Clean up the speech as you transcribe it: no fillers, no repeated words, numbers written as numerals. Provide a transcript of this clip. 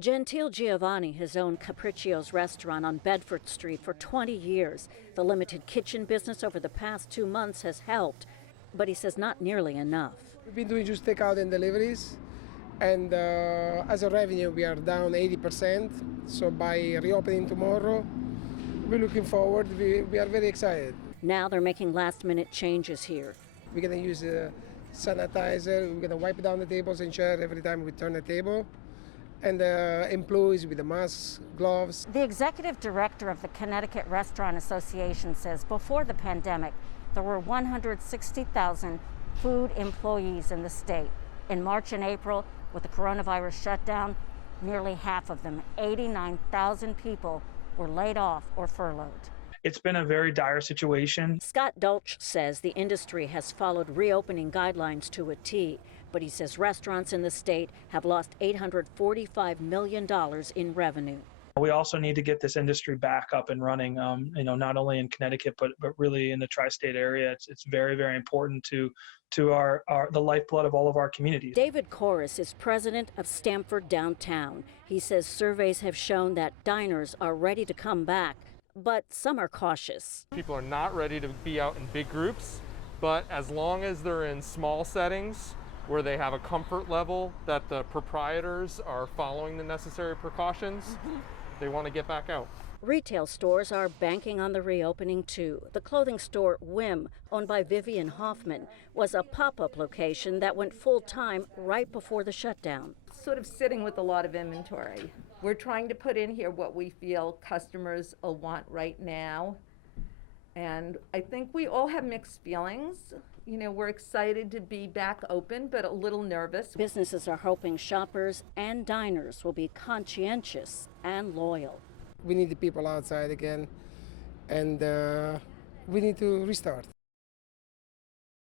Gentile Giovanni has owned Capriccio's restaurant on Bedford Street for 20 years. The limited kitchen business over the past 2 months has helped, but he says not nearly enough. We've been doing just takeout and deliveries, and as a revenue we are down 80%. So by reopening tomorrow, we're looking forward. We are very excited. Now they're making last-minute changes here. We're going to use a sanitizer. We're going to wipe down the tables and chairs every time we turn the table. And employees with the masks, gloves. The executive director of the Connecticut Restaurant Association says before the pandemic, there were 160,000 food employees in the state. In March and April, with the coronavirus shutdown, nearly half of them, 89,000 people, were laid off or furloughed. It's been a very dire situation. Scott Dolch says the industry has followed reopening guidelines to a T, but he says restaurants in the state have lost $845 million in revenue. We also need to get this industry back up and running, not only in Connecticut, but really in the tri-state area. It's very, very important to the lifeblood of all of our communities. David Corris is president of Stamford Downtown. He says surveys have shown that diners are ready to come back, but some are cautious. People are not ready to be out in big groups, but as long as they're in small settings where they have a comfort level that the proprietors are following the necessary precautions, they want to get back out. Retail stores are banking on the reopening too. The clothing store Whim, owned by Vivian Hoffman, was a pop-up location that went full-time right before the shutdown. Sort of sitting with a lot of inventory. We're trying to put in here what we feel customers will want right now. And I think we all have mixed feelings. We're excited to be back open, but a little nervous. Businesses are hoping shoppers and diners will be conscientious and loyal. We need the people outside again, and we need to restart.